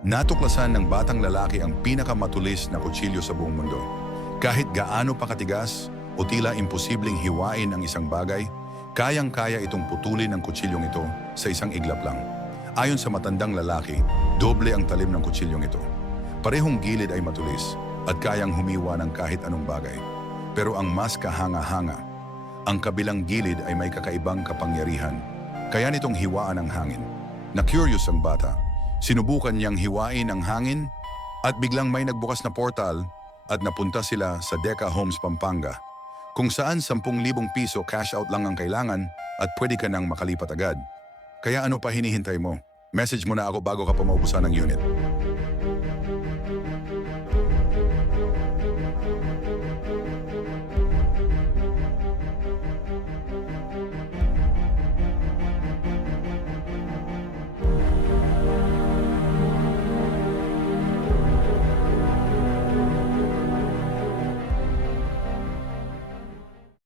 Natuklasan ng batang lalaki ang pinakamatulis na kutsilyo sa buong mundo. Kahit gaano pa katigas o tila imposibleng hiwain ang isang bagay, kayang-kaya itong putulin ng kutsilyong ito sa isang iglap lang. Ayon sa matandang lalaki, doble ang talim ng kutsilyong ito. Parehong gilid ay matulis at kayang humiwa ng kahit anong bagay. Pero ang mas kahanga-hanga, ang kabilang gilid ay may kakaibang kapangyarihan. Kaya nitong hiwaan ang hangin. Na-curious ang bata. Sinubukan niyang hiwain ang hangin at biglang may nagbukas na portal at napunta sila sa Deca Homes, Pampanga, kung saan 10,000 piso cash out lang ang kailangan at pwede ka nang makalipat agad. Kaya ano pa hinihintay mo? Message mo na ako bago ka pa maubusan ng unit.